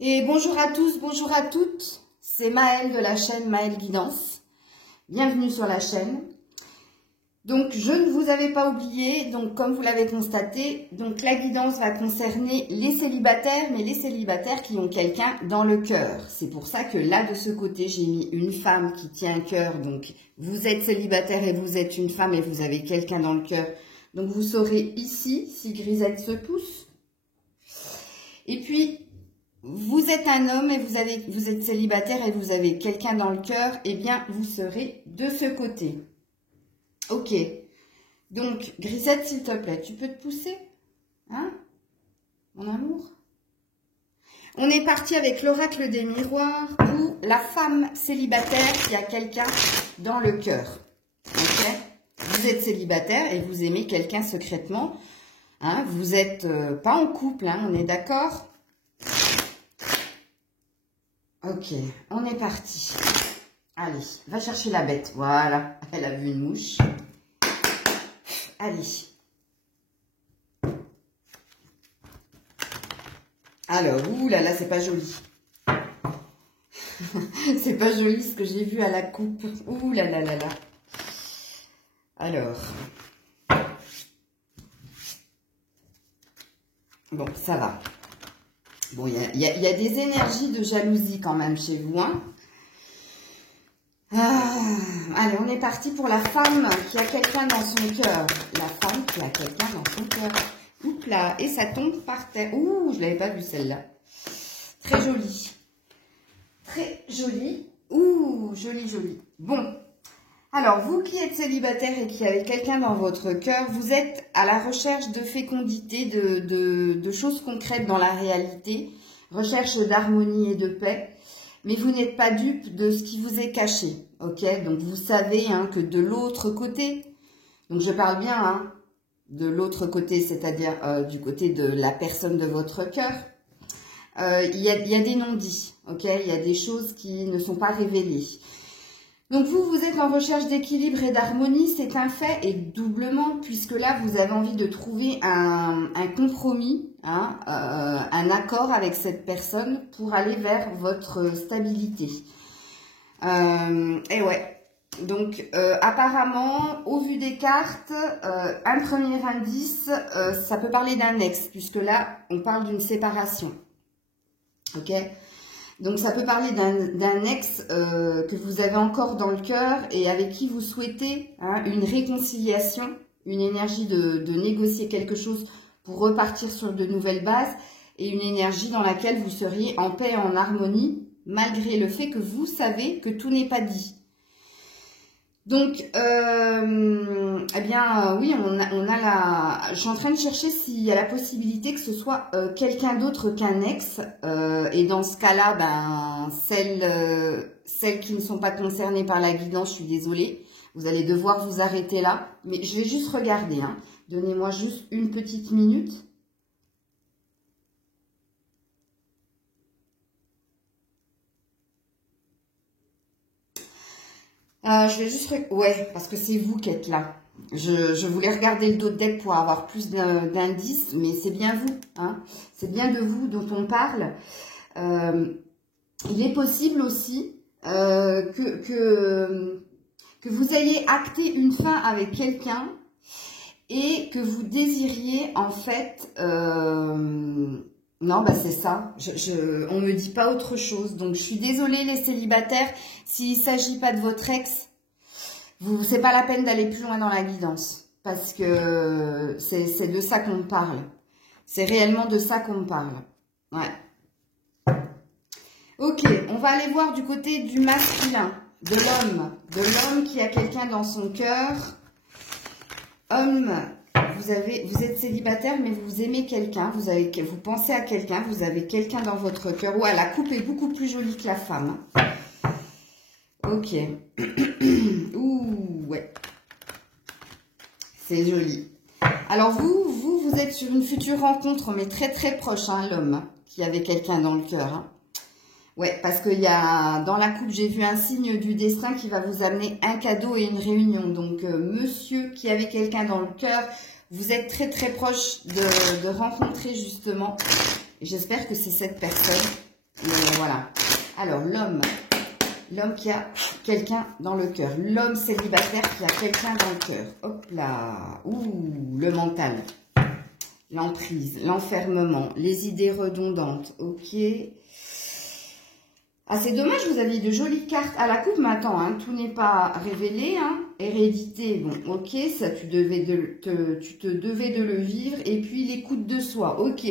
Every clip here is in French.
Et bonjour à tous, bonjour à toutes, c'est Maëlle de la chaîne Maëlle Guidance. Bienvenue sur la chaîne. Donc je ne vous avais pas oublié, donc comme vous l'avez constaté, donc la guidance va concerner les célibataires, mais les célibataires qui ont quelqu'un dans le cœur. C'est pour ça que là de ce côté j'ai mis une femme qui tient un cœur, donc vous êtes célibataire et vous êtes une femme et vous avez quelqu'un dans le cœur. Donc vous saurez ici si Grisette se pousse. Et puis vous êtes un homme et vous êtes célibataire et vous avez quelqu'un dans le cœur, eh bien, vous serez de ce côté. Ok. Donc, Grisette, s'il te plaît, tu peux te pousser? Hein? Mon amour? On est parti avec l'oracle des miroirs pour la femme célibataire qui a quelqu'un dans le cœur. Ok? Vous êtes célibataire et vous aimez quelqu'un secrètement. Hein? Vous n'êtes pas en couple, hein? On est d'accord? Ok, on est parti. Allez, va chercher la bête. Voilà, elle a vu une mouche. Allez. Alors, ouh là là, c'est pas joli. C'est pas joli ce que j'ai vu à la coupe. Ouh là là là là. Alors. Bon, ça va. Bon, il y a des énergies de jalousie quand même chez vous, hein. Allez, on est parti pour la femme qui a quelqu'un dans son cœur. La femme qui a quelqu'un dans son cœur. Oups là, et ça tombe par terre. Ouh, je l'avais pas vue celle-là. Très jolie. Très jolie. Ouh, jolie, jolie. Bon. Alors, vous qui êtes célibataire et qui avez quelqu'un dans votre cœur, vous êtes à la recherche de fécondité, de choses concrètes dans la réalité, recherche d'harmonie et de paix, mais vous n'êtes pas dupe de ce qui vous est caché, ok? Donc, vous savez hein, que de l'autre côté, donc je parle bien hein, de l'autre côté, c'est-à-dire du côté de la personne de votre cœur, il y a des non-dits, ok? Il y a des choses qui ne sont pas révélées. Donc vous êtes en recherche d'équilibre et d'harmonie, c'est un fait, et doublement, puisque là, vous avez envie de trouver un compromis, hein, un accord avec cette personne pour aller vers votre stabilité. Et ouais, donc apparemment, au vu des cartes, un premier indice, ça peut parler d'un ex, puisque là, on parle d'une séparation. Ok ? Donc, ça peut parler d'un ex que vous avez encore dans le cœur et avec qui vous souhaitez hein, une réconciliation, une énergie de négocier quelque chose pour repartir sur de nouvelles bases et une énergie dans laquelle vous seriez en paix et en harmonie malgré le fait que vous savez que tout n'est pas dit. Donc, eh bien, oui, on a la... Je suis en train de chercher s'il y a la possibilité que ce soit quelqu'un d'autre qu'un ex. Et dans ce cas-là, ben, celles qui ne sont pas concernées par la guidance, je suis désolée. Vous allez devoir vous arrêter là. Mais je vais juste regarder. Hein. Donnez-moi juste une petite minute. Je vais juste... Ouais, parce que c'est vous qui êtes là. Je voulais regarder le dos de deck pour avoir plus d'indices, mais c'est bien vous. Hein. C'est bien de vous dont on parle. Il est possible aussi que vous ayez acté une fin avec quelqu'un et que vous désiriez en fait... Non, bah c'est ça. On me dit pas autre chose. Donc, je suis désolée les célibataires. S'il ne s'agit pas de votre ex, c'est pas la peine d'aller plus loin dans la guidance. Parce que c'est de ça qu'on parle. C'est réellement de ça qu'on parle. Ouais. Ok, on va aller voir du côté du masculin, de l'homme. De l'homme qui a quelqu'un dans son cœur. Homme... Vous êtes célibataire, mais vous aimez quelqu'un, vous pensez à quelqu'un, vous avez quelqu'un dans votre cœur. Ouais, la coupe est beaucoup plus jolie que la femme. Ok. Ouh, ouais. C'est joli. Alors vous êtes sur une future rencontre, mais très très proche, hein, l'homme qui avait quelqu'un dans le cœur. Hein. Ouais, parce qu'il y a, dans la coupe, j'ai vu un signe du destin qui va vous amener un cadeau et une réunion. Donc, monsieur qui avait quelqu'un dans le cœur, vous êtes très très proche de rencontrer justement. J'espère que c'est cette personne. Mais voilà. Alors, l'homme qui a quelqu'un dans le cœur. L'homme célibataire qui a quelqu'un dans le cœur. Hop là. Ouh, le mental. L'emprise, l'enfermement, les idées redondantes. Ok. Ah, c'est dommage, vous aviez de jolies cartes à la coupe, mais attends, hein, tout n'est pas révélé. Hein. Hérédité, bon, ok, ça tu te devais de le vivre. Et puis l'écoute de soi, ok.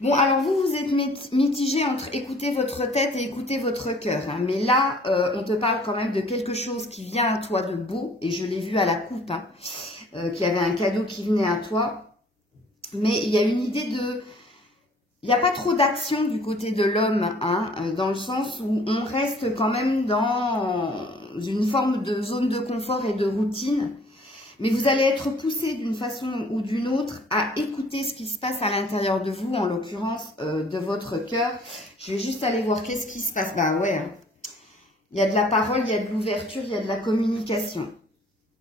Bon, alors vous êtes mitigé entre écouter votre tête et écouter votre cœur. Hein. Mais là, on te parle quand même de quelque chose qui vient à toi de beau. Et je l'ai vu à la coupe, hein, qu'il y avait un cadeau qui venait à toi. Mais il y a une idée de... Il n'y a pas trop d'action du côté de l'homme, hein, dans le sens où on reste quand même dans une forme de zone de confort et de routine. Mais vous allez être poussé d'une façon ou d'une autre à écouter ce qui se passe à l'intérieur de vous, en l'occurrence de votre cœur. Je vais juste aller voir qu'est-ce qui se passe. Ben ouais, hein. Il y a de la parole, il y a de l'ouverture, il y a de la communication.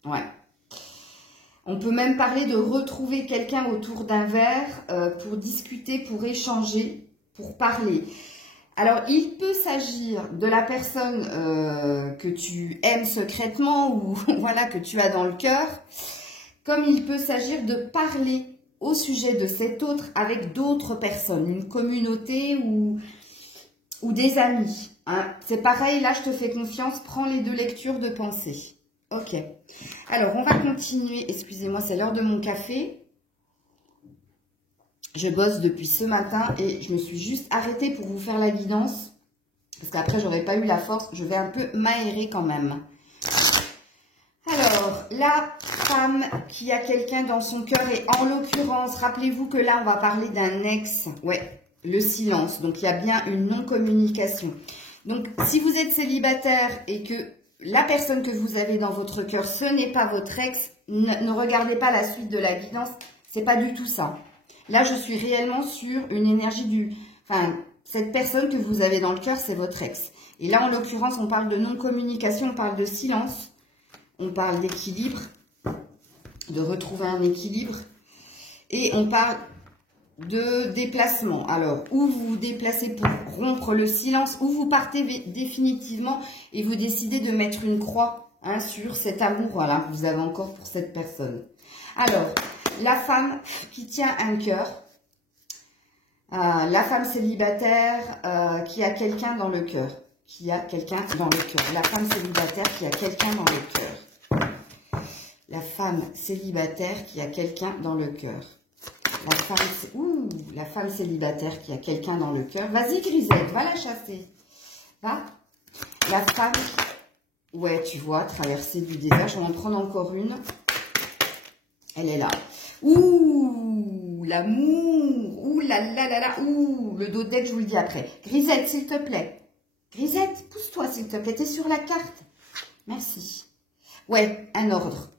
Ouais. On peut même parler de retrouver quelqu'un autour d'un verre pour discuter, pour échanger, pour parler. Alors, il peut s'agir de la personne que tu aimes secrètement ou voilà que tu as dans le cœur, comme il peut s'agir de parler au sujet de cet autre avec d'autres personnes, une communauté ou des amis. Hein. C'est pareil, là, je te fais confiance, prends les deux lectures de pensée. Ok. Alors, on va continuer. Excusez-moi, c'est l'heure de mon café. Je bosse depuis ce matin et je me suis juste arrêtée pour vous faire la guidance. Parce qu'après, j'aurais pas eu la force. Je vais un peu m'aérer quand même. Alors, la femme qui a quelqu'un dans son cœur et en l'occurrence, rappelez-vous que là, on va parler d'un ex. Ouais, le silence. Donc, il y a bien une non-communication. Donc, si vous êtes célibataire et que la personne que vous avez dans votre cœur, ce n'est pas votre ex, ne regardez pas la suite de la guidance, c'est pas du tout ça. Là, je suis réellement sur une énergie du... Enfin, cette personne que vous avez dans le cœur, c'est votre ex. Et là, en l'occurrence, on parle de non-communication, on parle de silence, on parle d'équilibre, de retrouver un équilibre, et on parle de déplacement. Alors, où vous vous déplacez pour rompre le silence, ou vous partez définitivement et vous décidez de mettre une croix hein, sur cet amour voilà, que vous avez encore pour cette personne. Alors, la femme qui tient un cœur, la femme célibataire qui a quelqu'un dans le cœur, la femme célibataire qui a quelqu'un dans le cœur, la femme célibataire qui a quelqu'un dans le cœur. La femme célibataire qui a quelqu'un dans le cœur. Vas-y, Grisette, va la chasser. Va. La femme... Ouais, tu vois, traversée du désert. Je vais en prendre encore une. Elle est là. Ouh, l'amour. Ouh, là. Ouh, le dos de deck, je vous le dis après. Grisette, s'il te plaît. Grisette, pousse-toi, s'il te plaît. T'es sur la carte. Merci. Ouais, un ordre.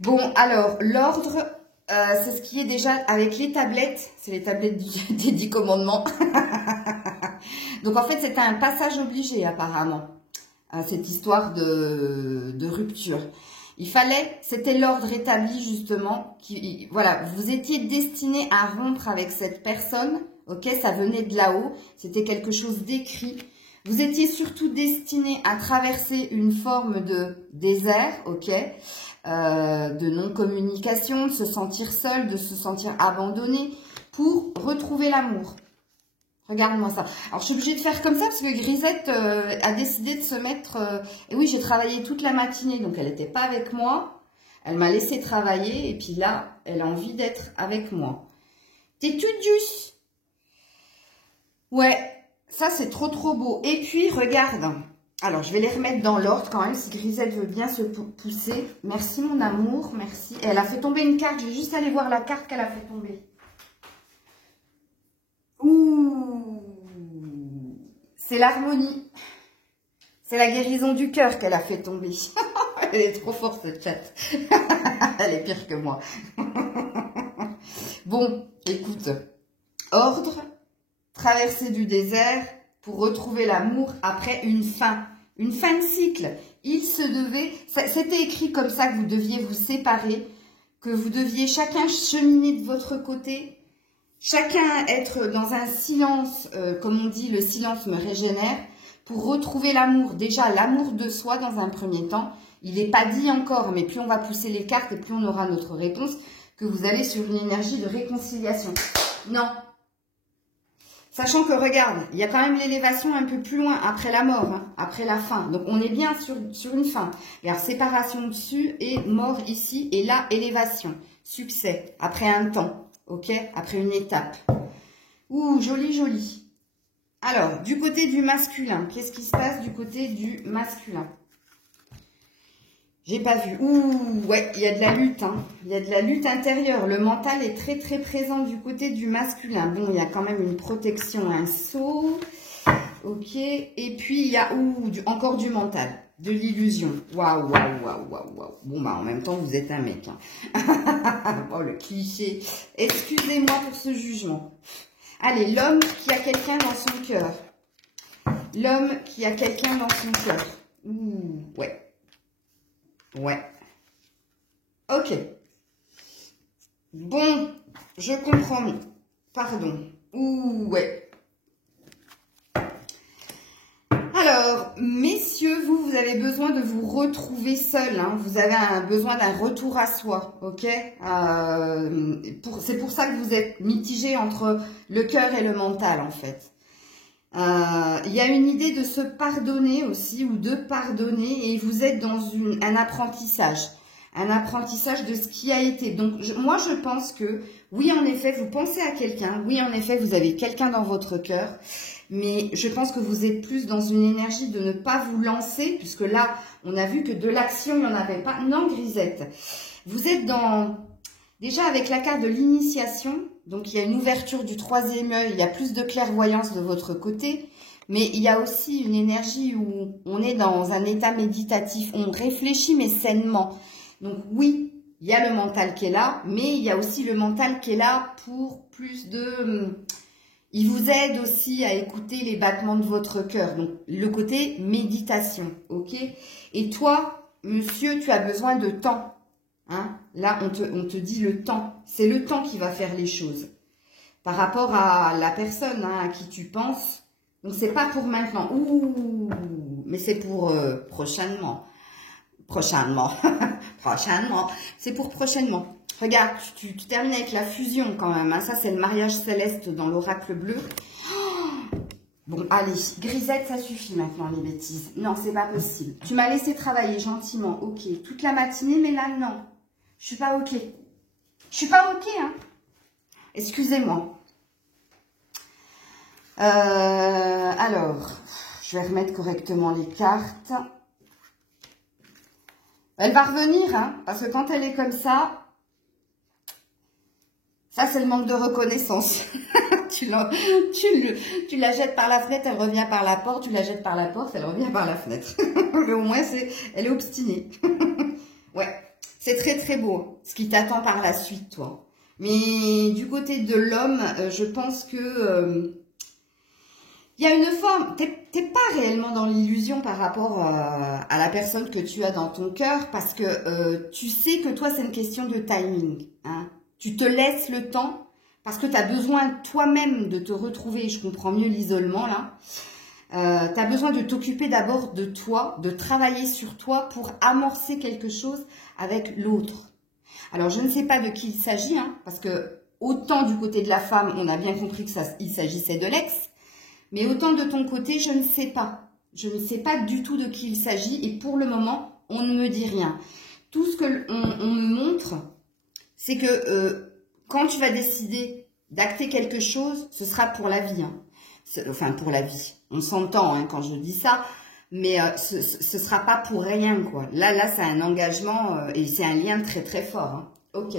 Bon, alors, l'ordre... c'est ce qui est déjà avec les tablettes. C'est les tablettes des 10 commandements. Donc, en fait, c'était un passage obligé, apparemment. Cette histoire de rupture. Il fallait, c'était l'ordre établi, justement. Voilà, vous étiez destiné à rompre avec cette personne. Ok, ça venait de là-haut. C'était quelque chose d'écrit. Vous étiez surtout destiné à traverser une forme de désert. Ok, de non-communication, de se sentir seul, de se sentir abandonné pour retrouver l'amour. Regarde-moi ça. Alors, je suis obligée de faire comme ça parce que Grisette a décidé de se mettre... Et oui, j'ai travaillé toute la matinée, donc elle n'était pas avec moi. Elle m'a laissé travailler et puis là, elle a envie d'être avec moi. T'es toute douce. Ouais, ça c'est trop beau. Et puis, regarde... Alors, je vais les remettre dans l'ordre quand même, si Grisette veut bien se pousser. Merci, mon amour, merci. Et elle a fait tomber une carte. Je vais juste aller voir la carte qu'elle a fait tomber. Ouh, c'est l'harmonie. C'est la guérison du cœur qu'elle a fait tomber. Elle est trop forte, cette chatte. Elle est pire que moi. Bon, écoute. Ordre, traversée du désert pour retrouver l'amour après une fin. Une fin de cycle. Il se devait... C'était écrit comme ça que vous deviez vous séparer, que vous deviez chacun cheminer de votre côté. chacun être dans un silence, comme on dit, le silence me régénère, pour retrouver l'amour. Déjà, l'amour de soi dans un premier temps. Il n'est pas dit encore, mais plus on va pousser les cartes et plus on aura notre réponse, que vous allez sur une énergie de réconciliation. Non. Sachant que, regarde, il y a quand même l'élévation un peu plus loin, après la mort, hein, après la fin. Donc, on est bien sur une fin. Regarde, séparation dessus et mort ici. Et là, élévation, succès, après un temps, ok? Après une étape. Ouh, joli, joli. Alors, du côté du masculin, qu'est-ce qui se passe du côté du masculin? J'ai pas vu. Ouh, ouais, il y a de la lutte, hein. Il y a de la lutte intérieure. Le mental est très, très présent du côté du masculin. Bon, il y a quand même une protection, un saut. Ok. Et puis, il y a, encore du mental. De l'illusion. Waouh, waouh, waouh, waouh, waouh. Bon, bah, en même temps, vous êtes un mec, hein. Oh, le cliché. Excusez-moi pour ce jugement. Allez, l'homme qui a quelqu'un dans son cœur. L'homme qui a quelqu'un dans son cœur. Ouh, ouais. Ouais. Ok. Bon, je comprends mieux. Pardon. Ouh, ouais. Alors, messieurs, vous avez besoin de vous retrouver seul. Hein. Vous avez besoin d'un retour à soi, ok? C'est pour ça que vous êtes mitigé entre le cœur et le mental, en fait. Il y a une idée de se pardonner aussi, ou de pardonner, et vous êtes dans un apprentissage de ce qui a été. Donc, moi, je pense que, oui, en effet, vous pensez à quelqu'un, oui, en effet, vous avez quelqu'un dans votre cœur, mais je pense que vous êtes plus dans une énergie de ne pas vous lancer, puisque là, on a vu que de l'action, il n'y en avait pas. Non, Grisette, vous êtes déjà avec la carte de l'initiation. Donc, il y a une ouverture du troisième œil, il y a plus de clairvoyance de votre côté, mais il y a aussi une énergie où on est dans un état méditatif, on réfléchit mais sainement. Donc oui, il y a le mental qui est là, mais il y a aussi le mental qui est là pour plus de... Il vous aide aussi à écouter les battements de votre cœur, donc le côté méditation, ok? Et toi, monsieur, tu as besoin de temps. Hein? Là, on te dit le temps. C'est le temps qui va faire les choses. Par rapport à la personne à qui tu penses. Donc, c'est pas pour maintenant. Ouh, mais c'est pour prochainement. Prochainement. Prochainement. C'est pour prochainement. Regarde, tu termines avec la fusion quand même. Hein? Ça, c'est le mariage céleste dans l'oracle bleu. Bon, allez, Grisette, ça suffit maintenant, les bêtises. Non, c'est pas possible. Tu m'as laissé travailler gentiment, ok. Toute la matinée, mais là, non. Je suis pas ok. Je suis pas ok, hein. Excusez-moi. Alors, je vais remettre correctement les cartes. Elle va revenir, hein, parce que quand elle est comme ça c'est le manque de reconnaissance. tu la jettes par la fenêtre, elle revient par la porte. Tu la jettes par la porte, elle revient par la fenêtre. Mais au moins, elle est obstinée. Ouais, c'est très très beau ce qui t'attend par la suite, toi. Mais du côté de l'homme, je pense que il y a une forme, t'es pas réellement dans l'illusion par rapport à la personne que tu as dans ton cœur, parce que tu sais que toi, c'est une question de timing. Hein. Tu te laisses le temps, parce que tu as besoin toi-même de te retrouver, je comprends mieux l'isolement là. Tu as besoin de t'occuper d'abord de toi, de travailler sur toi pour amorcer quelque chose avec l'autre. Alors, je ne sais pas de qui il s'agit, hein, parce que autant du côté de la femme, on a bien compris qu'il s'agissait de l'ex, mais autant de ton côté, je ne sais pas. Je ne sais pas du tout de qui il s'agit et pour le moment, on ne me dit rien. Tout ce qu'on me montre, c'est que quand tu vas décider d'acter quelque chose, ce sera pour la vie. Hein. Enfin, pour la vie. On s'entend hein, quand je dis ça, mais ce sera pas pour rien, quoi. Là, c'est un engagement et c'est un lien très, très fort. Hein. Ok.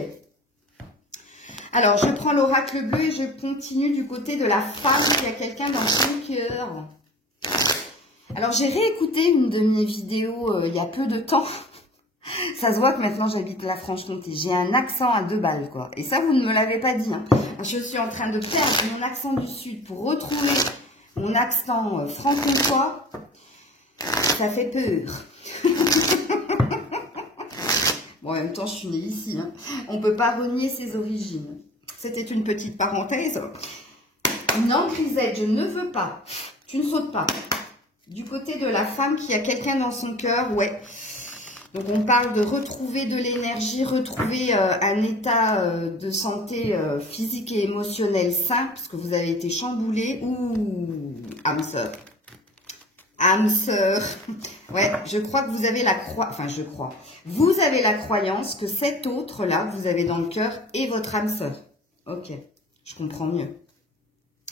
Alors, je prends l'oracle bleu et je continue du côté de la femme qui a quelqu'un dans son cœur. Alors, j'ai réécouté une de mes vidéos il y a peu de temps. Ça se voit que maintenant, j'habite la Franche-Comté. J'ai un accent à 2 balles, quoi. Et ça, vous ne me l'avez pas dit. Hein. Je suis en train de perdre mon accent du Sud pour retrouver mon accent franc-comtois. Ça fait peur. Bon, en même temps, je suis née ici. Hein. On ne peut pas renier ses origines. c'était une petite parenthèse. Non, Grisette, je ne veux pas. Tu ne sautes pas. Du côté de la femme qui a quelqu'un dans son cœur, ouais. Donc, on parle de retrouver de l'énergie, retrouver un état de santé physique et émotionnel sain, parce que vous avez été chamboulé. Ouh, âme sœur. Âme sœur. Ouais, je crois que vous avez la croyance, enfin, je crois. Vous avez la croyance que cet autre-là, que vous avez dans le cœur, est votre âme sœur. Ok, je comprends mieux.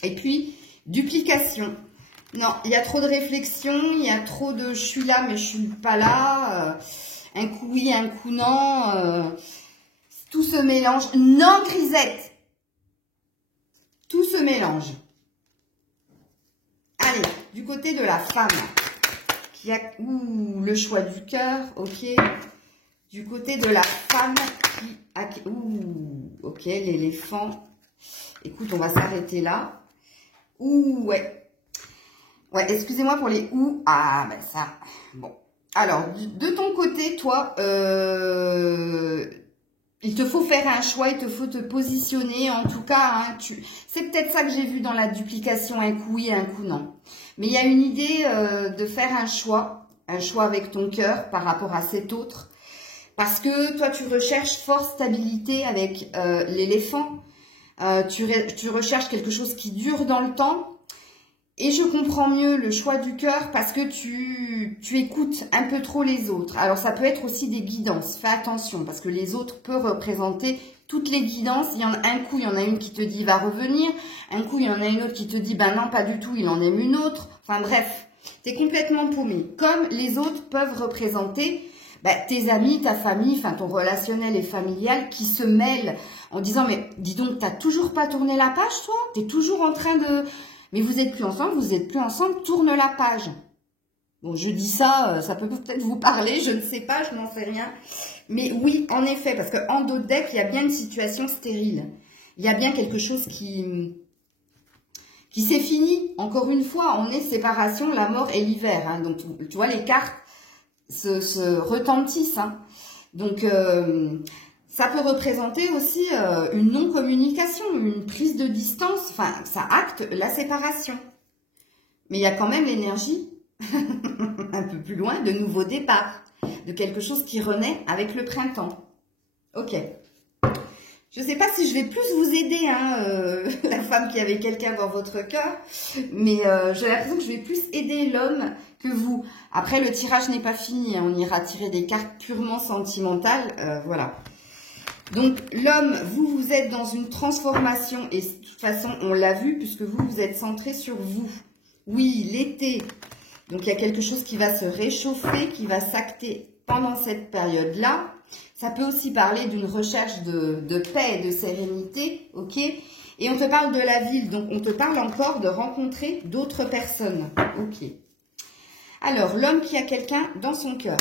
Et puis, duplication. Non, il y a trop de réflexion, il y a trop de « je suis là, mais je suis pas là ». Un coup oui, un coup non. Tout se mélange. Non, Grisette. Tout se mélange. Allez, du côté de la femme qui a le choix du cœur, ok. Du côté de la femme qui a ok, l'éléphant. Écoute, on va s'arrêter là. Ouais. Ouais, excusez-moi pour les Ah, ben ça, bon. Alors, de ton côté, toi, il te faut faire un choix, il te faut te positionner. En tout cas, hein, c'est peut-être ça que j'ai vu dans la duplication, un coup oui, un coup non. Mais il y a une idée de faire un choix avec ton cœur par rapport à cet autre. Parce que toi, tu recherches force, stabilité avec l'éléphant. Tu recherches quelque chose qui dure dans le temps. Et je comprends mieux le choix du cœur parce que tu écoutes un peu trop les autres. Alors, ça peut être aussi des guidances. Fais attention parce que les autres peuvent représenter toutes les guidances. Un coup, il y en a une qui te dit « va revenir ». Un coup, il y en a une autre qui te dit « ben non, pas du tout, il en aime une autre ». Enfin bref, tu es complètement paumé. Comme les autres peuvent représenter tes amis, ta famille, enfin ton relationnel et familial qui se mêlent en disant « mais dis donc, t'as toujours pas tourné la page, toi ? T'es toujours en train de… » Mais vous n'êtes plus ensemble, tourne la page. Bon, je dis ça, ça peut peut-être vous parler, je ne sais pas, je n'en sais rien. Mais oui, en effet, parce qu'en dos de deck, il y a bien une situation stérile. Il y a bien quelque chose qui s'est fini. Encore une fois, on est séparation, la mort et l'hiver. Hein. Donc, tu vois, les cartes se retentissent. Hein. Donc, ça peut représenter aussi une non-communication, une prise de distance. Enfin, ça acte la séparation. Mais il y a quand même l'énergie, un peu plus loin, de nouveaux départs, de quelque chose qui renaît avec le printemps. Ok. Je ne sais pas si je vais plus vous aider, hein, la femme qui avait quelqu'un dans votre cœur, mais j'ai l'impression que je vais plus aider l'homme que vous. Après, le tirage n'est pas fini, hein, on ira tirer des cartes purement sentimentales, voilà. Donc, l'homme, vous êtes dans une transformation et de toute façon, on l'a vu puisque vous êtes centré sur vous. Oui, l'été. Donc, il y a quelque chose qui va se réchauffer, qui va s'acter pendant cette période-là. Ça peut aussi parler d'une recherche de paix et de sérénité, ok? Et on te parle de la ville, donc on te parle encore de rencontrer d'autres personnes, ok? Alors, l'homme qui a quelqu'un dans son cœur.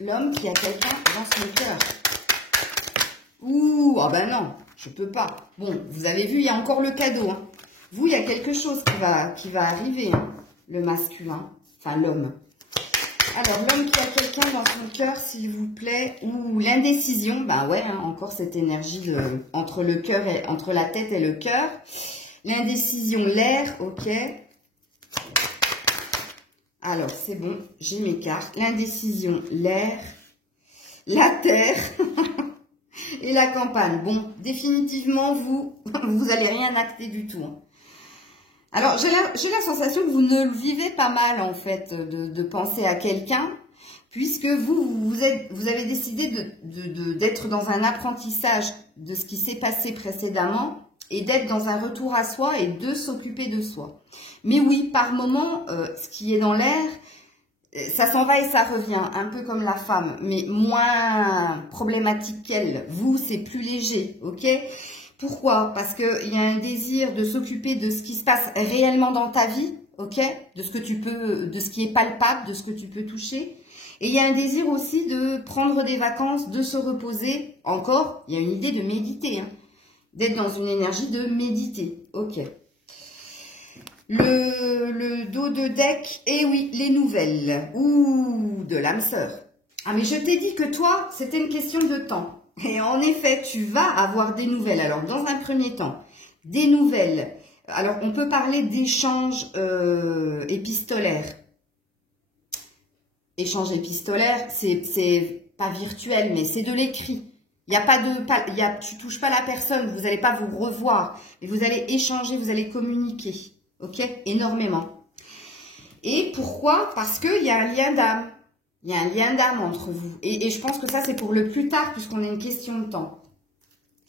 L'homme qui a quelqu'un dans son cœur. Ouh, ah ben non, je peux pas. Bon, vous avez vu, il y a encore le cadeau. Hein. Vous, il y a quelque chose qui va arriver, hein, le masculin, enfin l'homme. Alors, l'homme qui a quelqu'un dans son cœur, s'il vous plaît, ou l'indécision, ben ouais, hein, encore cette énergie entre le cœur et entre la tête et le cœur. L'indécision, l'air, ok. Alors, c'est bon, j'ai mes cartes. L'indécision, l'air, la terre et la campagne. Bon, définitivement, vous allez rien acter du tout. Hein. Alors, j'ai la sensation que vous ne le vivez pas mal, en fait, de penser à quelqu'un, puisque vous avez décidé d'être dans un apprentissage de ce qui s'est passé précédemment et d'être dans un retour à soi et de s'occuper de soi. Mais oui, par moment, ce qui est dans l'air, ça s'en va et ça revient, un peu comme la femme, mais moins problématique qu'elle. Vous, c'est plus léger, ok ? Pourquoi? Parce qu'il y a un désir de s'occuper de ce qui se passe réellement dans ta vie, ok? De ce qui est palpable, de ce que tu peux toucher. Et il y a un désir aussi de prendre des vacances, de se reposer. Encore, il y a une idée de méditer, hein, d'être dans une énergie de méditer, ok? Le dos de deck, et oui, les nouvelles. Ouh, de l'âme sœur. Ah, mais je t'ai dit que toi, c'était une question de temps. Et en effet, tu vas avoir des nouvelles. Alors, dans un premier temps, des nouvelles. Alors, on peut parler d'échanges épistolaires. Échange épistolaire, c'est pas virtuel, mais c'est de l'écrit. Il y a pas de, tu touches pas la personne, vous n'allez pas vous revoir, mais vous allez échanger, vous allez communiquer, ok, énormément. Et pourquoi? Parce qu'il y a un lien d'âme. Il y a un lien d'âme entre vous. Et je pense que ça, c'est pour le plus tard, puisqu'on a une question de temps.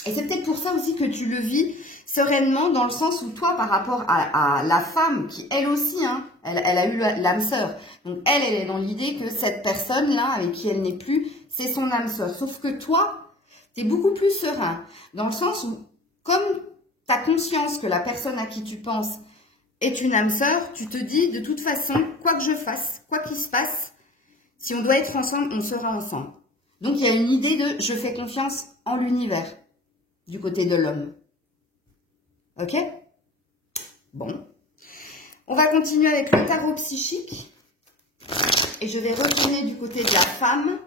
Et c'est peut-être pour ça aussi que tu le vis sereinement, dans le sens où toi, par rapport à la femme, qui elle aussi, hein, elle a eu l'âme sœur. Donc elle est dans l'idée que cette personne-là, avec qui elle n'est plus, c'est son âme sœur. Sauf que toi, tu es beaucoup plus serein. Dans le sens où, comme tu as conscience que la personne à qui tu penses est une âme sœur, tu te dis, de toute façon, quoi que je fasse, quoi qu'il se passe, si on doit être ensemble, on sera ensemble. Donc, il y a une idée de « je fais confiance en l'univers » du côté de l'homme. Ok? Bon. On va continuer avec le tarot psychique. Et je vais retourner du côté de la femme.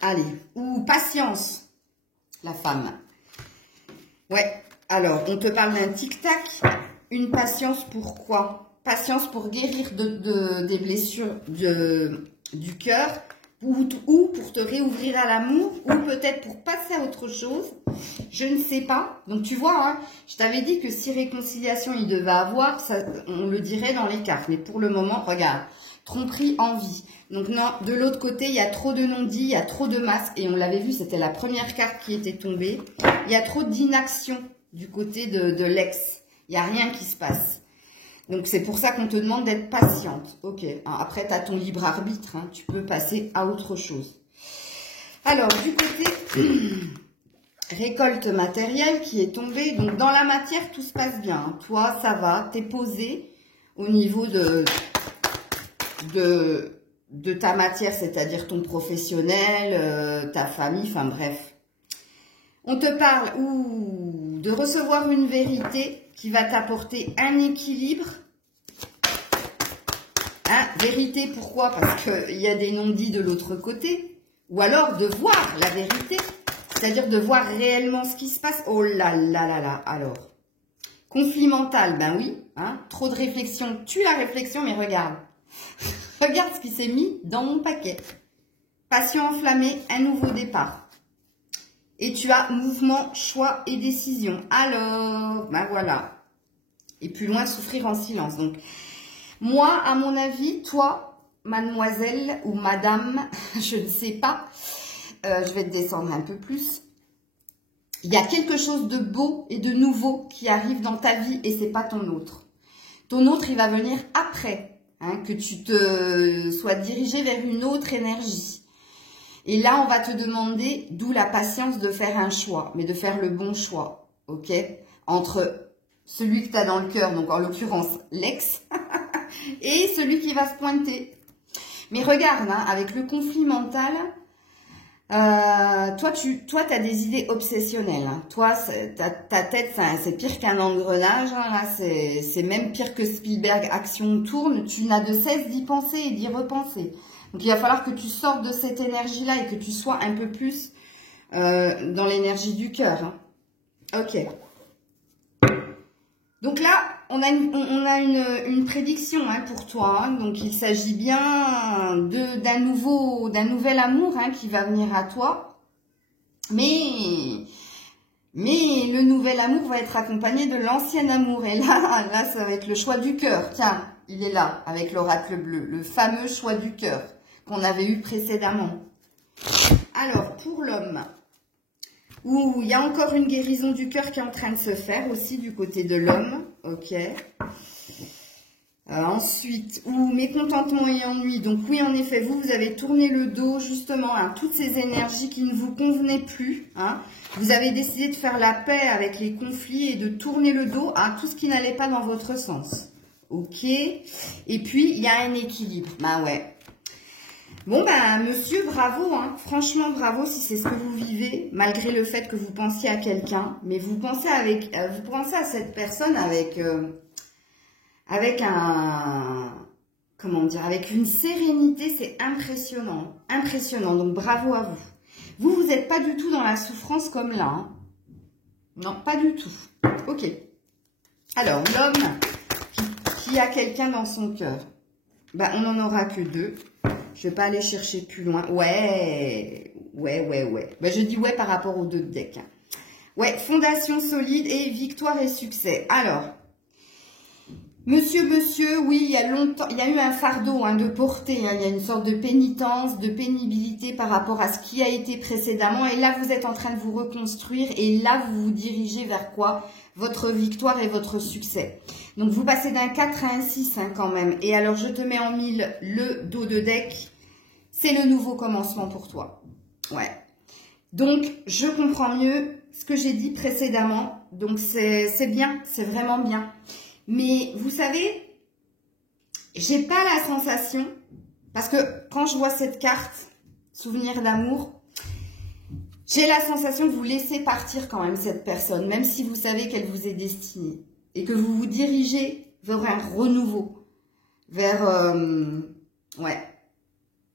Allez. Ou patience, la femme. Ouais. Alors, on te parle d'un tic-tac. Une patience pour quoi? Patience pour guérir des blessures du cœur, ou pour te réouvrir à l'amour, ou peut-être pour passer à autre chose. Je ne sais pas. Donc tu vois, hein, je t'avais dit que si réconciliation il devait avoir, ça, on le dirait dans les cartes. Mais pour le moment, regarde, tromperie, envie. Donc non, de l'autre côté, il y a trop de non-dits, il y a trop de masques. Et on l'avait vu, c'était la première carte qui était tombée. Il y a trop d'inaction du côté de l'ex. Il n'y a rien qui se passe. Donc, c'est pour ça qu'on te demande d'être patiente. Ok. Après, tu as ton libre arbitre. Hein. Tu peux passer à autre chose. Alors, du côté récolte matérielle qui est tombée. Donc, dans la matière, tout se passe bien. Hein. Toi, ça va. Tu es posé au niveau de ta matière, c'est-à-dire ton professionnel, ta famille, enfin bref. On te parle de recevoir une vérité qui va t'apporter un équilibre. Hein, vérité, pourquoi? Parce qu'il y a des non-dits de l'autre côté. Ou alors de voir la vérité, c'est-à-dire de voir réellement ce qui se passe. Oh là là là là, alors. Conflit mental, ben oui. Hein, trop de réflexion, tue la réflexion, mais regarde. Regarde ce qui s'est mis dans mon paquet. Passion enflammée, un nouveau départ. Et tu as mouvement, choix et décision. Alors, ben voilà. Et plus loin, souffrir en silence. Donc, moi, à mon avis, toi, mademoiselle ou madame, je ne sais pas, je vais te descendre un peu plus. Il y a quelque chose de beau et de nouveau qui arrive dans ta vie et c'est pas ton autre. Ton autre, il va venir après, hein, que tu te sois dirigé vers une autre énergie. Et là, on va te demander, d'où la patience de faire un choix, mais de faire le bon choix, ok? Entre celui que tu as dans le cœur, donc en l'occurrence l'ex, et celui qui va se pointer. Mais regarde, hein, avec le conflit mental, toi, tu as des idées obsessionnelles. Hein. Toi, ta tête, c'est pire qu'un engrenage. Hein, là, c'est même pire que Spielberg Action tourne. Tu n'as de cesse d'y penser et d'y repenser. Donc, il va falloir que tu sortes de cette énergie-là et que tu sois un peu plus dans l'énergie du cœur. Hein. Ok. Donc là, on a une prédiction hein, pour toi. Hein. Donc, il s'agit bien d'un nouvel amour hein, qui va venir à toi. Mais le nouvel amour va être accompagné de l'ancien amour. Et là, ça va être le choix du cœur. Tiens, il est là, avec l'oracle bleu. Le fameux choix du cœur qu'on avait eu précédemment. Alors, pour l'homme, où il y a encore une guérison du cœur qui est en train de se faire aussi du côté de l'homme. Ok. Ensuite, mécontentement et ennui. Donc oui, en effet, vous avez tourné le dos justement à toutes ces énergies qui ne vous convenaient plus. Hein. Vous avez décidé de faire la paix avec les conflits et de tourner le dos à tout ce qui n'allait pas dans votre sens. Ok. Et puis, il y a un équilibre. Bah ouais. Bon, ben, monsieur, bravo, hein. Franchement, bravo si c'est ce que vous vivez, malgré le fait que vous pensiez à quelqu'un. Mais vous pensez à cette personne avec un comment dire, avec une sérénité, c'est impressionnant. Impressionnant, donc bravo à vous. Vous n'êtes pas du tout dans la souffrance comme là. Hein. Non, pas du tout. Ok. Alors, l'homme qui a quelqu'un dans son cœur, bah, on n'en aura que 2. Je ne vais pas aller chercher plus loin. Ouais. Bah, je dis ouais par rapport aux 2 decks. Hein. Ouais, fondation solide et victoire et succès. Alors, monsieur, oui, il y a longtemps, il y a eu un fardeau de porter. Hein, il y a une sorte de pénitence, de pénibilité par rapport à ce qui a été précédemment. Et là, vous êtes en train de vous reconstruire. Et là, vous vous dirigez vers quoi? Votre victoire et votre succès. Donc, vous passez d'un 4 à un 6 hein, quand même. Et alors, je te mets en 1000 le dos de deck. C'est le nouveau commencement pour toi. Ouais. Donc, je comprends mieux ce que j'ai dit précédemment. Donc, c'est bien. C'est vraiment bien. Mais, vous savez, j'ai pas la sensation, parce que quand je vois cette carte, souvenir d'amour, j'ai la sensation que vous laissez partir quand même cette personne, même si vous savez qu'elle vous est destinée. Et que vous vous dirigez vers un renouveau. Vers, ouais.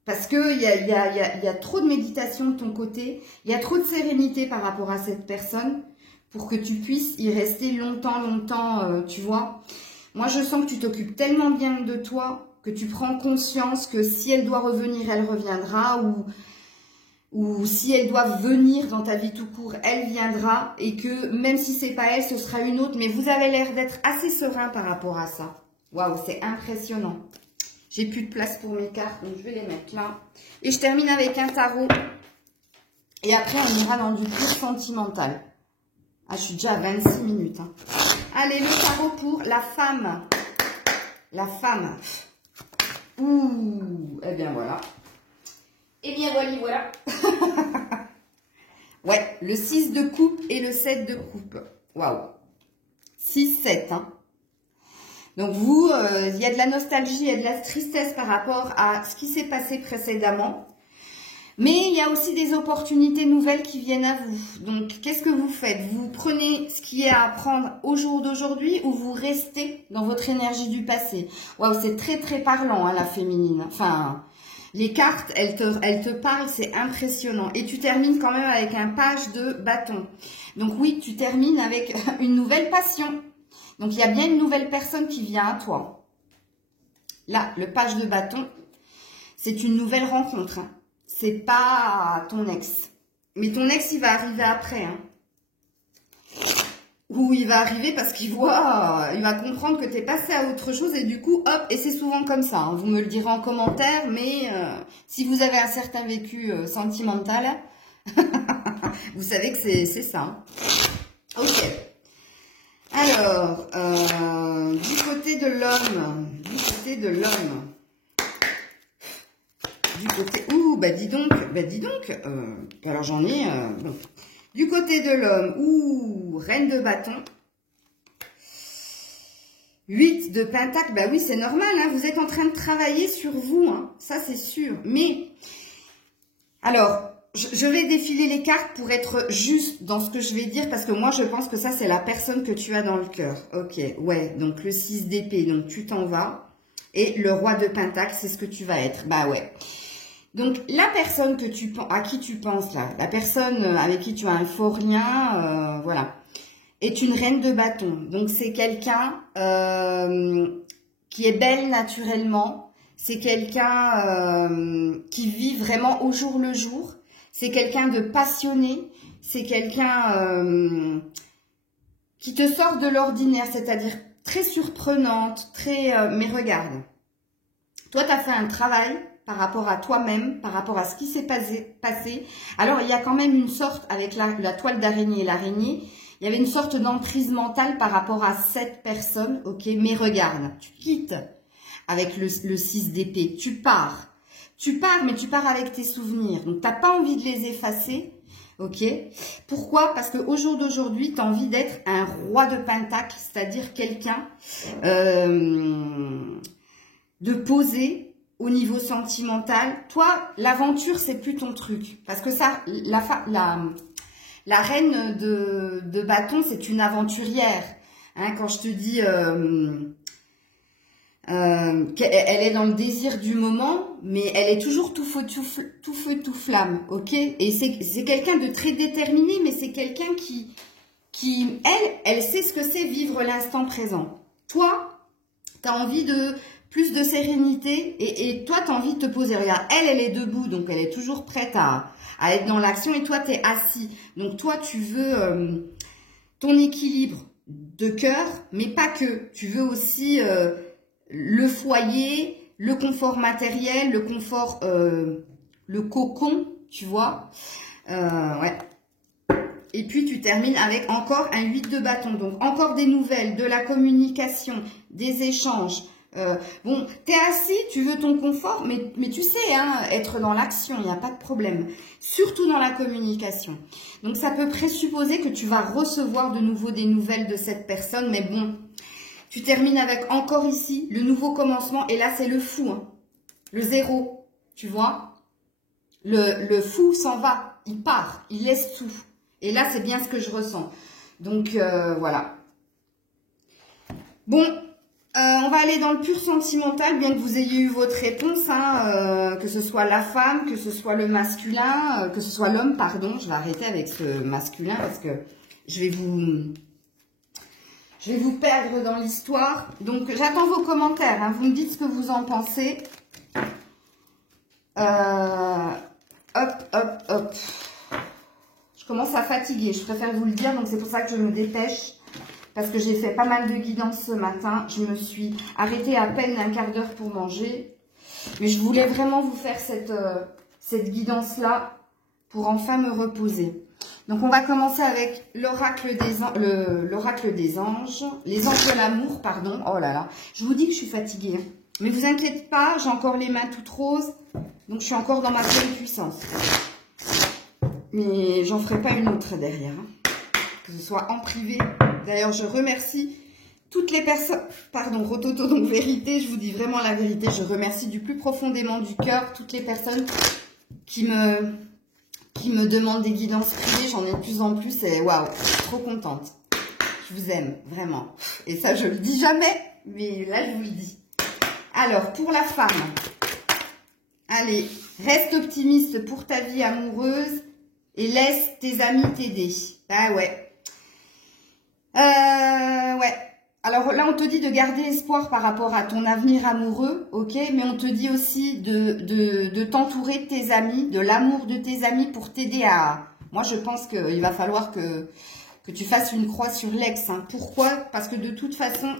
Parce qu'il y a trop de méditation de ton côté, il y a trop de sérénité par rapport à cette personne pour que tu puisses y rester longtemps, tu vois. Moi, je sens que tu t'occupes tellement bien de toi que tu prends conscience que si elle doit revenir, elle reviendra ou si elle doit venir dans ta vie tout court, elle viendra et que même si c'est pas elle, ce sera une autre. Mais vous avez l'air d'être assez serein par rapport à ça. Waouh, c'est impressionnant. J'ai plus de place pour mes cartes, donc je vais les mettre là. Et je termine avec un tarot. Et après, on ira dans du pur sentimental. Ah, je suis déjà à 26 minutes. Hein. Allez, le tarot pour la femme. La femme. Ouh, eh bien voilà. Eh bien voilà. Ouais, le 6 de coupe et le 7 de coupe. Waouh. 6-7, hein. Donc vous, il y a de la nostalgie, il y a de la tristesse par rapport à ce qui s'est passé précédemment. Mais il y a aussi des opportunités nouvelles qui viennent à vous. Donc, qu'est-ce que vous faites? Vous prenez ce qui est à apprendre au jour d'aujourd'hui ou vous restez dans votre énergie du passé? Waouh, c'est très parlant, hein, la féminine. Enfin, les cartes, elles te parlent, c'est impressionnant. Et tu termines quand même avec un page de bâton. Donc oui, tu termines avec une nouvelle passion. Donc, il y a bien une nouvelle personne qui vient à toi. Là, le page de bâton, c'est une nouvelle rencontre. Hein. C'est pas ton ex. Mais ton ex, il va arriver après. Hein. Ou il va arriver parce qu'il voit, il va comprendre que tu es passé à autre chose et du coup, hop, et c'est souvent comme ça. Hein. Vous me le direz en commentaire, mais si vous avez un certain vécu sentimental, vous savez que c'est ça. Hein. Ok. Alors, du côté de l'homme, ouh, bah dis donc, alors j'en ai, bon. Du côté de l'homme, ouh, reine de bâton, 8 de pentacle, bah oui, c'est normal, hein, vous êtes en train de travailler sur vous, hein, ça c'est sûr, mais, alors, je vais défiler les cartes pour être juste dans ce que je vais dire, parce que moi, je pense que ça, c'est la personne que tu as dans le cœur. Ok, ouais, donc le 6 d'épée, donc tu t'en vas. Et le roi de pentacle, c'est ce que tu vas être. Bah ouais. Donc, la personne à qui tu penses, là, la personne avec qui tu as un fort lien, voilà, est une reine de bâton. Donc, c'est quelqu'un qui est belle naturellement. C'est quelqu'un qui vit vraiment au jour le jour. C'est quelqu'un de passionné, c'est quelqu'un qui te sort de l'ordinaire, c'est-à-dire très surprenante, mais regarde, toi, tu as fait un travail par rapport à toi-même, par rapport à ce qui s'est passé. Alors, il y a quand même une sorte, avec la toile d'araignée et l'araignée, il y avait une sorte d'emprise mentale par rapport à cette personne, ok? Mais regarde, tu quittes avec le 6 d'épée, tu pars. Tu pars, mais tu pars avec tes souvenirs. Donc, tu n'as pas envie de les effacer. Ok? Pourquoi? Parce qu'au jour d'aujourd'hui, tu as envie d'être un roi de pentacle, c'est-à-dire quelqu'un de posé au niveau sentimental. Toi, l'aventure, c'est plus ton truc. Parce que ça, la reine de bâton, c'est une aventurière. Hein, quand je te dis... Elle est dans le désir du moment, mais elle est toujours tout feu, tout flamme, ok? Et c'est quelqu'un de très déterminé, mais c'est quelqu'un qui elle sait ce que c'est vivre l'instant présent. Toi, tu as envie de plus de sérénité et toi, tu as envie de te poser. Regarde, elle est debout, donc elle est toujours prête à être dans l'action et toi, tu es assis. Donc toi, tu veux ton équilibre de cœur, mais pas que. Tu veux aussi le foyer, le confort matériel, le confort, le cocon, tu vois. Ouais. Et puis, tu termines avec encore un 8 de bâton. Donc, encore des nouvelles, de la communication, des échanges. Bon, tu es assis, tu veux ton confort, mais tu sais, hein, être dans l'action, il n'y a pas de problème. Surtout dans la communication. Donc, ça peut présupposer que tu vas recevoir de nouveau des nouvelles de cette personne. Mais bon, tu termines avec encore ici le nouveau commencement. Et là, c'est le fou, hein, le zéro, tu vois. Le fou s'en va, il part, il laisse tout. Et là, c'est bien ce que je ressens. Donc, voilà. Bon, on va aller dans le pur sentimental, bien que vous ayez eu votre réponse, hein, que ce soit la femme, que ce soit le masculin, que ce soit l'homme, pardon. Je vais arrêter avec ce masculin parce que je vais vous perdre dans l'histoire. Donc, j'attends vos commentaires, hein. Vous me dites ce que vous en pensez. Hop, hop, hop. Je commence à fatiguer, je préfère vous le dire, donc c'est pour ça que je me dépêche. Parce que j'ai fait pas mal de guidance ce matin. Je me suis arrêtée à peine un quart d'heure pour manger. Mais je voulais vraiment vous faire cette guidance-là pour enfin me reposer. Donc on va commencer avec l'oracle des anges. Les anges de l'amour, pardon. Oh là là, je vous dis que je suis fatiguée. Mais vous inquiétez pas, j'ai encore les mains toutes roses. Donc je suis encore dans ma pleine puissance. Mais j'en ferai pas une autre derrière, hein. Que ce soit en privé. D'ailleurs, je remercie toutes les personnes, pardon, Rototo, donc vérité, je vous dis vraiment la vérité, je remercie du plus profondément du cœur toutes les personnes qui me demandent des guidances privées, j'en ai de plus en plus et waouh, je suis trop contente. Je vous aime, vraiment. Et ça, je le dis jamais, mais là, je vous le dis. Alors, pour la femme, allez, reste optimiste pour ta vie amoureuse. Et laisse tes amis t'aider. Ah ouais. Ouais. Alors là, on te dit de garder espoir par rapport à ton avenir amoureux, ok? Mais on te dit aussi de t'entourer de tes amis, de l'amour de tes amis pour t'aider à... Moi, je pense qu'il va falloir que tu fasses une croix sur l'ex. Hein. Pourquoi? Parce que de toute façon,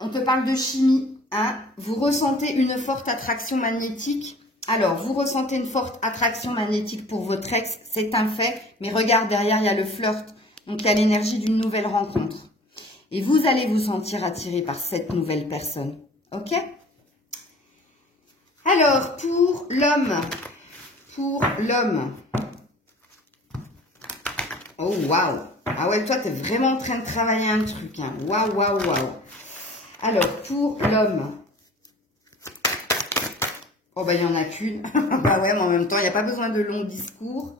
on te parle de chimie. Hein? Vous ressentez une forte attraction magnétique. Alors, vous ressentez une forte attraction magnétique pour votre ex, c'est un fait. Mais regarde, derrière, il y a le flirt. Donc, il y a l'énergie d'une nouvelle rencontre. Et vous allez vous sentir attiré par cette nouvelle personne. Ok? Alors, pour l'homme. Oh, waouh! Ah ouais, toi, tu es vraiment en train de travailler un truc. Hein. Waouh, waouh, waouh. Alors, pour l'homme. Oh, bah, il n'y en a qu'une. Bah ouais, mais en même temps, il n'y a pas besoin de longs discours.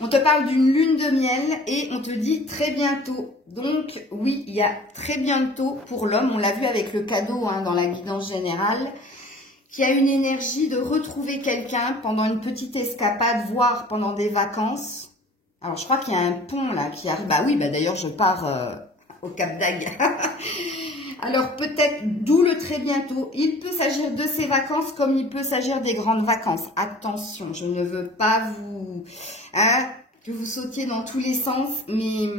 On te parle d'une lune de miel et on te dit très bientôt. Donc, oui, il y a très bientôt pour l'homme. On l'a vu avec le cadeau hein, dans la guidance générale. Qui a une énergie de retrouver quelqu'un pendant une petite escapade, voire pendant des vacances. Alors, je crois qu'il y a un pont là qui arrive. Bah oui, bah d'ailleurs, je pars au Cap d'Agde. Alors peut-être, d'où le très bientôt, il peut s'agir de ces vacances comme il peut s'agir des grandes vacances. Attention, je ne veux pas que vous sautiez dans tous les sens, mais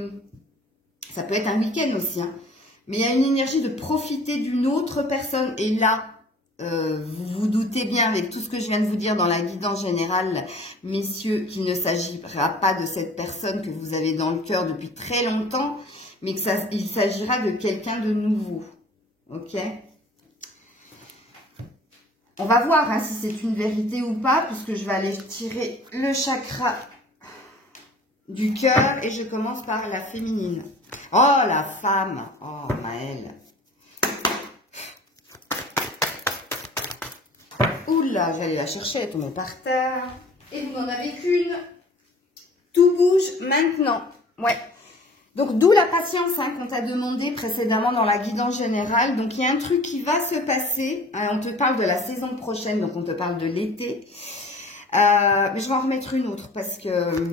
ça peut être un week-end aussi. Hein. Mais il y a une énergie de profiter d'une autre personne. Et là, vous vous doutez bien avec tout ce que je viens de vous dire dans la guidance générale, messieurs, qu'il ne s'agira pas de cette personne que vous avez dans le cœur depuis très longtemps, mais il s'agira de quelqu'un de nouveau. Ok? On va voir hein, si c'est une vérité ou pas, puisque je vais aller tirer le chakra du cœur et je commence par la féminine. Oh, la femme! Oh, Maëlle! Oula, j'allais la chercher, elle est tombée par terre. Et vous n'en avez qu'une. Tout bouge maintenant. Ouais. Donc, d'où la patience hein, qu'on t'a demandé précédemment dans la guidance générale. Donc, il y a un truc qui va se passer. On te parle de la saison prochaine, donc on te parle de l'été. Mais je vais en remettre une autre parce que...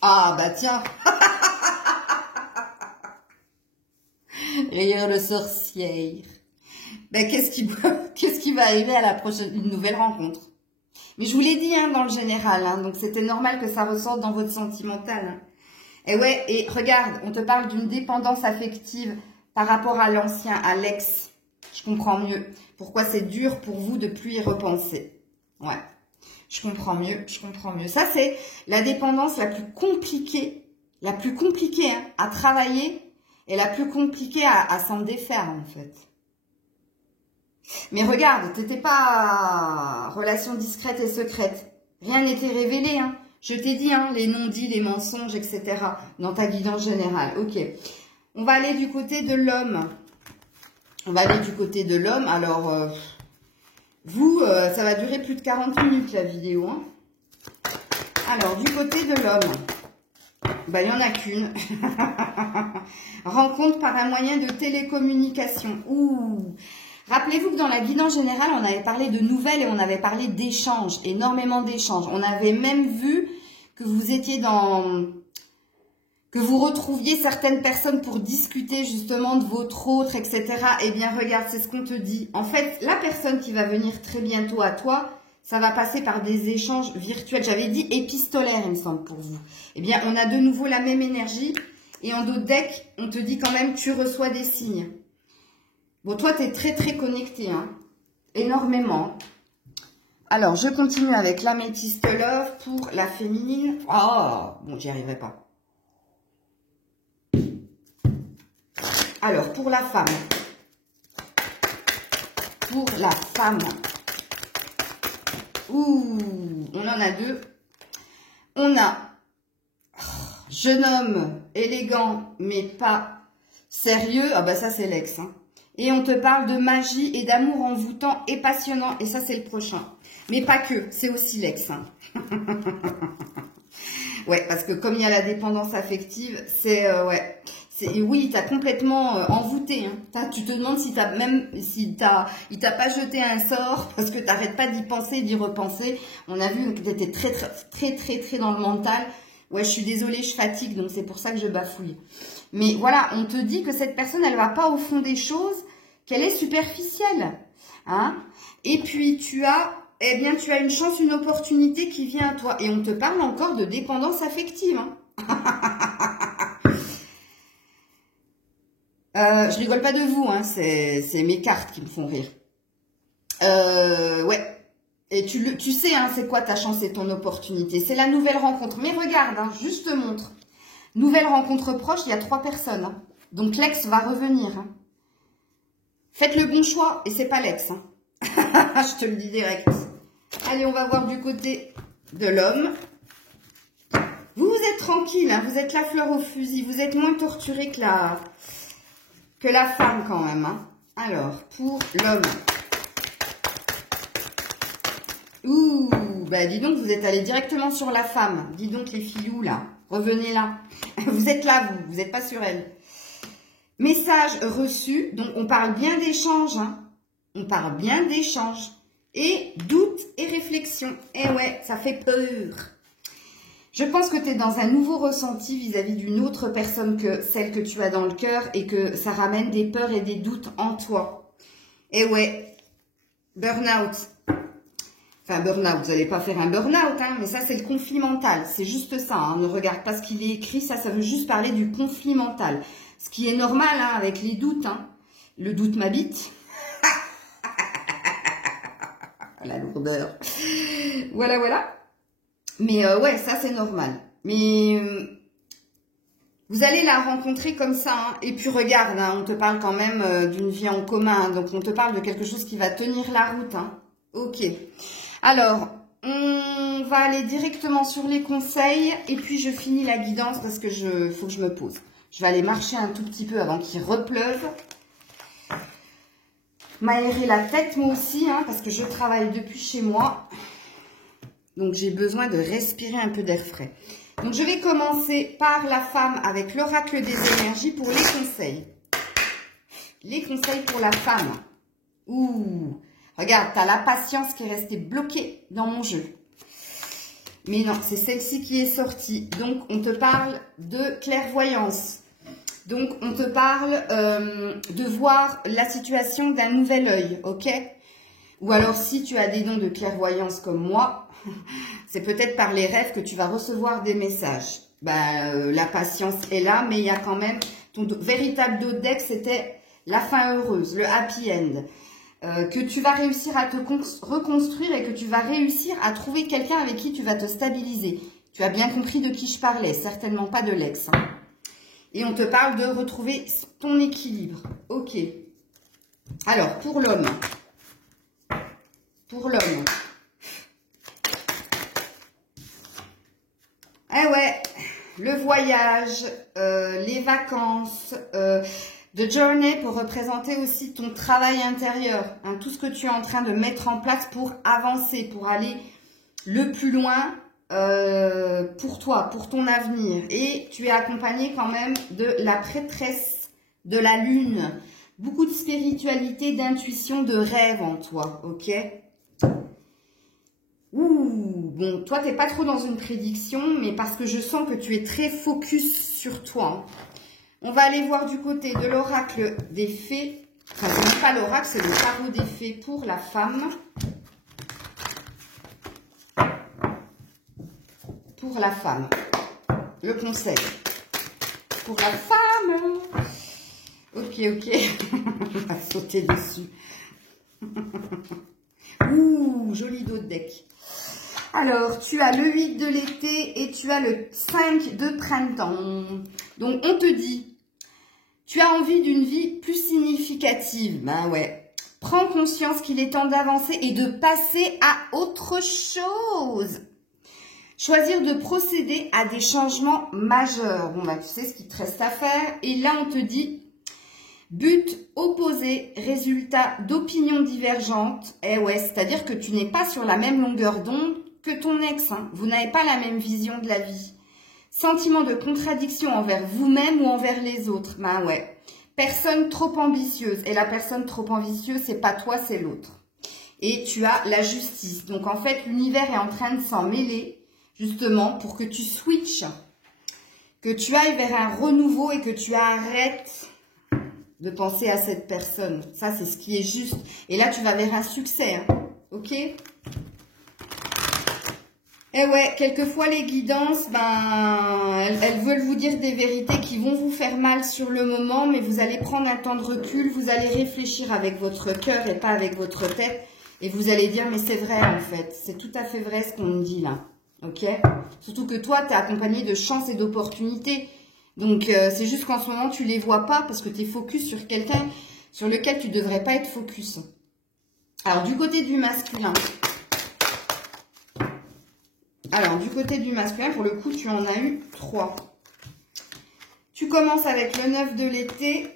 Ah, bah tiens. Rire le sorcière. Ben, qu'est-ce qui va arriver à la prochaine, une nouvelle rencontre? Mais je vous l'ai dit hein, dans le général, hein, donc c'était normal que ça ressorte dans votre sentimental. Hein. Et ouais, et regarde, on te parle d'une dépendance affective par rapport à l'ancien, à l'ex. Je comprends mieux pourquoi c'est dur pour vous de plus y repenser. Ouais, je comprends mieux, je comprends mieux. Ça, c'est la dépendance la plus compliquée hein, à travailler et la plus compliquée à s'en défaire, en fait. Mais regarde, t'étais pas relation discrète et secrète. Rien n'était révélé, hein. Je t'ai dit, hein, les non-dits, les mensonges, etc. dans ta guidance générale. Ok. On va aller du côté de l'homme. On va aller du côté de l'homme. Alors, vous, ça va durer plus de 40 minutes, la vidéo. Hein. Alors, du côté de l'homme, bah, il n'y en a qu'une. Rencontre par un moyen de télécommunication. Ouh. Rappelez-vous que dans la guidance générale, on avait parlé de nouvelles et on avait parlé d'échanges, énormément d'échanges. On avait même vu que vous étiez que vous retrouviez certaines personnes pour discuter justement de votre autre, etc. Eh bien, regarde, c'est ce qu'on te dit. En fait, la personne qui va venir très bientôt à toi, ça va passer par des échanges virtuels. J'avais dit épistolaires, il me semble, pour vous. Eh bien, on a de nouveau la même énergie. Et en d'autres decks, on te dit quand même, tu reçois des signes. Bon, toi, tu es très, très connecté, hein. Énormément. Alors, je continue avec l'améthyste love pour la féminine. Oh, bon, j'y arriverai pas. Alors, pour la femme. Pour la femme. Ouh, on en a deux. On a jeune homme élégant, mais pas sérieux. Ah bah ça, c'est l'ex, hein. Et on te parle de magie et d'amour envoûtant et passionnant. Et ça, c'est le prochain. Mais pas que, c'est aussi l'ex. Hein. Ouais, parce que comme il y a la dépendance affective, c'est... ouais. Oui, il t'a complètement envoûté. Hein. Tu te demandes si il t'a pas jeté un sort parce que tu n'arrêtes pas d'y penser et d'y repenser. On a vu que tu étais très dans le mental. Ouais, je suis désolée, je fatigue, donc c'est pour ça que je bafouille. Mais voilà, on te dit que cette personne, elle va pas au fond des choses, qu'elle est superficielle. Hein? Et puis, tu as une chance, une opportunité qui vient à toi. Et on te parle encore de dépendance affective. Hein? Je rigole pas de vous, hein, c'est mes cartes qui me font rire. Ouais. Et tu sais, hein, c'est quoi ta chance et ton opportunité. C'est la nouvelle rencontre. Mais regarde, hein, juste te montre. Nouvelle rencontre proche, il y a 3 personnes. Hein. Donc l'ex va revenir. Hein. Faites le bon choix et c'est pas l'ex. Hein. Je te le dis direct. Allez, on va voir du côté de l'homme. Vous êtes tranquille, hein, vous êtes la fleur au fusil. Vous êtes moins torturé que la femme quand même. Hein. Alors, pour l'homme. Ouh, bah dis donc, vous êtes allé directement sur la femme. Dis donc les filous là, revenez là. Vous êtes là, vous n'êtes pas sur elle. Message reçu, donc on parle bien d'échange. Hein. On parle bien d'échange. Et doute et réflexion. Eh ouais, ça fait peur. Je pense que tu es dans un nouveau ressenti vis-à-vis d'une autre personne que celle que tu as dans le cœur et que ça ramène des peurs et des doutes en toi. Eh ouais, burn-out. Enfin, burn-out, vous n'allez pas faire un burn-out, hein, mais ça, c'est le conflit mental. C'est juste ça, hein, ne regarde pas ce qu'il est écrit, ça veut juste parler du conflit mental. Ce qui est normal, hein, avec les doutes. Hein. Le doute m'habite. La lourdeur. Voilà, voilà. Mais ouais, ça c'est normal. Mais vous allez la rencontrer comme ça. Hein. Et puis regarde, hein, on te parle quand même d'une vie en commun. Hein, donc on te parle de quelque chose qui va tenir la route. Hein. Ok. Alors, on va aller directement sur les conseils. Et puis je finis la guidance parce que faut que je me pose. Je vais aller marcher un tout petit peu avant qu'il repleuve. M'aérer la tête moi aussi, hein, parce que je travaille depuis chez moi. Donc, j'ai besoin de respirer un peu d'air frais. Donc, je vais commencer par la femme avec l'oracle des énergies pour les conseils. Les conseils pour la femme. Ouh, regarde, tu as la patience qui est restée bloquée dans mon jeu. Mais non, c'est celle-ci qui est sortie. Donc, on te parle de clairvoyance. Donc, on te parle de voir la situation d'un nouvel œil, ok? Ou alors, si tu as des dons de clairvoyance comme moi, c'est peut-être par les rêves que tu vas recevoir des messages. La patience est là, mais il y a quand même... Ton véritable dos de deck, c'était la fin heureuse, le happy end. Que tu vas réussir à te reconstruire et que tu vas réussir à trouver quelqu'un avec qui tu vas te stabiliser. Tu as bien compris de qui je parlais, certainement pas de l'ex. Hein. Et on te parle de retrouver ton équilibre. Ok. Alors, pour l'homme. Pour l'homme. Eh ouais, le voyage, les vacances, The Journey peut représenter aussi ton travail intérieur, hein, tout ce que tu es en train de mettre en place pour avancer, pour aller le plus loin pour toi, pour ton avenir. Et tu es accompagné quand même de la prêtresse de la lune. Beaucoup de spiritualité, d'intuition, de rêve en toi, ok? Ouh, bon, toi, t'es pas trop dans une prédiction, mais parce que je sens que tu es très focus sur toi. On va aller voir du côté de l'oracle des fées. Enfin, ce n'est pas l'oracle, c'est le tarot des fées pour la femme. Pour la femme. Le conseil. Pour la femme. Ok, ok. On va sauter dessus. Ouh, joli dos de deck. Alors, tu as le 8 de l'été et tu as le 5 de printemps. Donc, on te dit, tu as envie d'une vie plus significative. Ben ouais. Prends conscience qu'il est temps d'avancer et de passer à autre chose. Choisir de procéder à des changements majeurs. Bon, ben, tu sais ce qu'il te reste à faire. Et là, on te dit, but opposé, résultat d'opinions divergentes. Eh ouais, c'est-à-dire que tu n'es pas sur la même longueur d'onde que ton ex. Hein. Vous n'avez pas la même vision de la vie. Sentiment de contradiction envers vous-même ou envers les autres. Ben ouais. Personne trop ambitieuse. Et la personne trop ambitieuse, c'est pas toi, c'est l'autre. Et tu as la justice. Donc en fait, l'univers est en train de s'en mêler, justement, pour que tu switches. Que tu ailles vers un renouveau et que tu arrêtes de penser à cette personne. Ça, c'est ce qui est juste. Et là, tu vas vers un succès. Hein. Ok ? Eh ouais, quelquefois les guidances, elles veulent vous dire des vérités qui vont vous faire mal sur le moment, mais vous allez prendre un temps de recul, vous allez réfléchir avec votre cœur et pas avec votre tête, et vous allez dire, mais c'est vrai en fait, c'est tout à fait vrai ce qu'on me dit là, ok? Surtout que toi, tu es accompagné de chance et d'opportunités, donc c'est juste qu'en ce moment, tu les vois pas parce que tu es focus sur quelqu'un sur lequel tu devrais pas être focus. Alors, du côté du masculin... Alors, du côté du masculin, pour le coup, tu en as eu 3. Tu commences avec le 9 de l'été,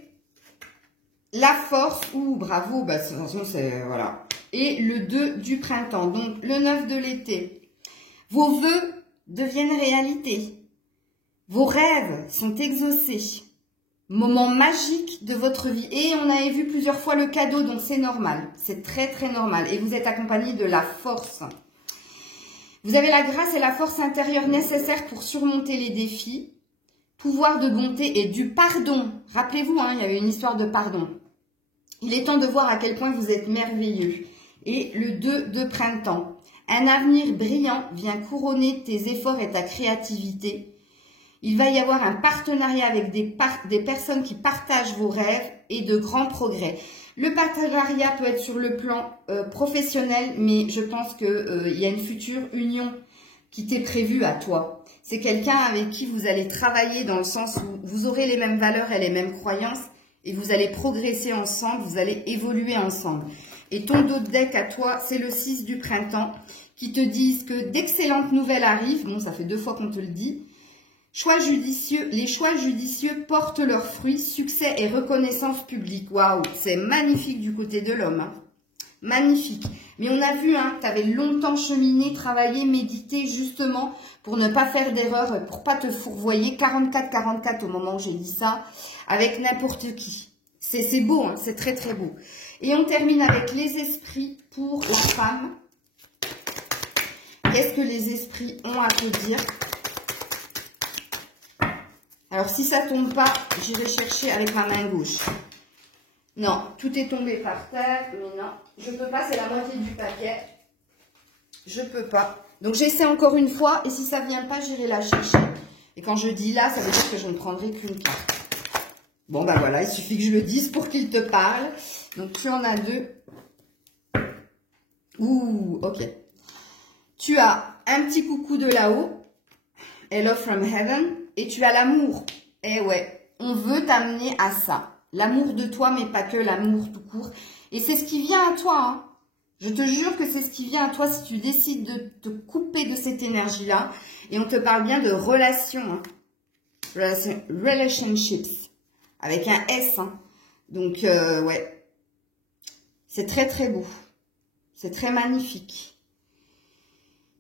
la force, ouh, bravo, bah, attention, c'est, voilà. Et le 2 du printemps, donc le 9 de l'été. Vos vœux deviennent réalité. Vos rêves sont exaucés. Moment magique de votre vie. Et on avait vu plusieurs fois le cadeau, donc c'est normal. C'est très, très normal. Et vous êtes accompagné de la force. Vous avez la grâce et la force intérieure nécessaires pour surmonter les défis, pouvoir de bonté et du pardon. Rappelez-vous, hein, il y avait une histoire de pardon. Il est temps de voir à quel point vous êtes merveilleux. Et le 2 de printemps. Un avenir brillant vient couronner tes efforts et ta créativité. Il va y avoir un partenariat avec des personnes qui partagent vos rêves et de grands progrès. Le partenariat peut être sur le plan professionnel, mais je pense qu'il y a une future union qui t'est prévue à toi. C'est quelqu'un avec qui vous allez travailler dans le sens où vous aurez les mêmes valeurs et les mêmes croyances et vous allez progresser ensemble, vous allez évoluer ensemble. Et ton dos de deck à toi, c'est le 6 du printemps qui te disent que d'excellentes nouvelles arrivent. Bon, ça fait 2 fois qu'on te le dit. Les choix judicieux portent leurs fruits, succès et reconnaissance publique. Waouh, c'est magnifique du côté de l'homme. Hein. Magnifique. Mais on a vu hein, que tu avais longtemps cheminé, travaillé, médité justement pour ne pas faire d'erreur, pour pas te fourvoyer. 44-44 au moment où j'ai dit ça, avec n'importe qui. C'est beau, hein, c'est très très beau. Et on termine avec les esprits pour la femme. Qu'est-ce que les esprits ont à te dire? Alors si ça tombe pas, j'irai chercher avec ma main gauche. Non, tout est tombé par terre, mais non, je peux pas, c'est la moitié du paquet. Je peux pas. Donc j'essaie encore une fois, et si ça vient pas, j'irai la chercher. Et quand je dis là, ça veut dire que je ne prendrai qu'une carte. Bon ben voilà, il suffit que je le dise pour qu'il te parle. Donc tu en as deux. Ouh, ok. Tu as un petit coucou de là-haut. Hello from heaven. Et tu as l'amour. Eh ouais, on veut t'amener à ça. L'amour de toi, mais pas que, l'amour tout court. Et c'est ce qui vient à toi. Hein. Je te jure que c'est ce qui vient à toi si tu décides de te couper de cette énergie-là. Et on te parle bien de relations. Hein. Relationships. Avec un S. Hein. Donc, ouais. C'est très, très beau. C'est très magnifique.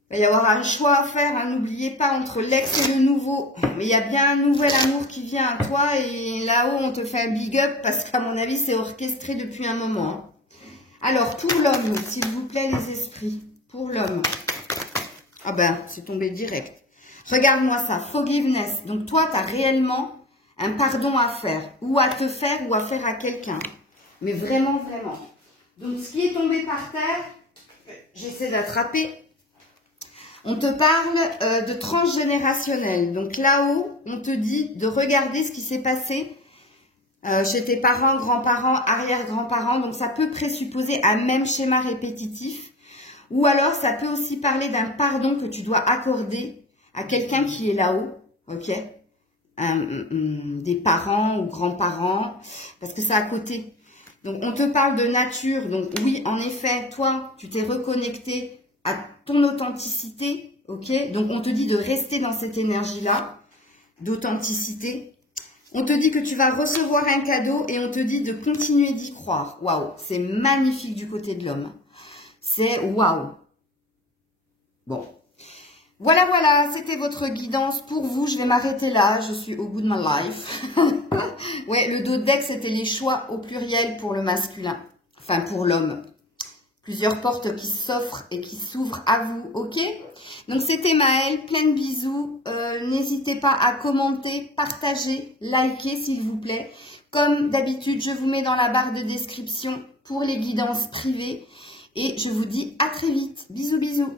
Il va y avoir un choix à faire, hein, n'oubliez pas, entre l'ex et le nouveau. Mais il y a bien un nouvel amour qui vient à toi et là-haut, on te fait un big up parce qu'à mon avis, c'est orchestré depuis un moment. Hein. Alors, pour l'homme, s'il vous plaît, les esprits. Pour l'homme. Ah ben, c'est tombé direct. Regarde-moi ça, forgiveness. Donc toi, tu as réellement un pardon à faire. Ou à te faire ou à faire à quelqu'un. Mais vraiment, vraiment. Donc, ce qui est tombé par terre, j'essaie d'attraper. On te parle de transgénérationnel. Donc là-haut, on te dit de regarder ce qui s'est passé chez tes parents, grands-parents, arrière-grands-parents. Donc ça peut présupposer un même schéma répétitif. Ou alors ça peut aussi parler d'un pardon que tu dois accorder à quelqu'un qui est là-haut. Ok, des parents ou grands-parents. Parce que c'est à côté. Donc on te parle de nature. Donc oui, en effet, toi, tu t'es reconnecté à ton authenticité, ok? Donc, on te dit de rester dans cette énergie-là, d'authenticité. On te dit que tu vas recevoir un cadeau et on te dit de continuer d'y croire. Waouh, c'est magnifique du côté de l'homme. C'est waouh. Bon. Voilà, voilà, c'était votre guidance pour vous. Je vais m'arrêter là, je suis au bout de ma life. Ouais, le dos de deck, c'était les choix au pluriel pour le masculin. Enfin, pour l'homme. Plusieurs portes qui s'offrent et qui s'ouvrent à vous, ok? Donc, c'était Maëlle, plein de bisous. N'hésitez pas à commenter, partager, liker, s'il vous plaît. Comme d'habitude, je vous mets dans la barre de description pour les guidances privées. Et je vous dis à très vite. Bisous, bisous.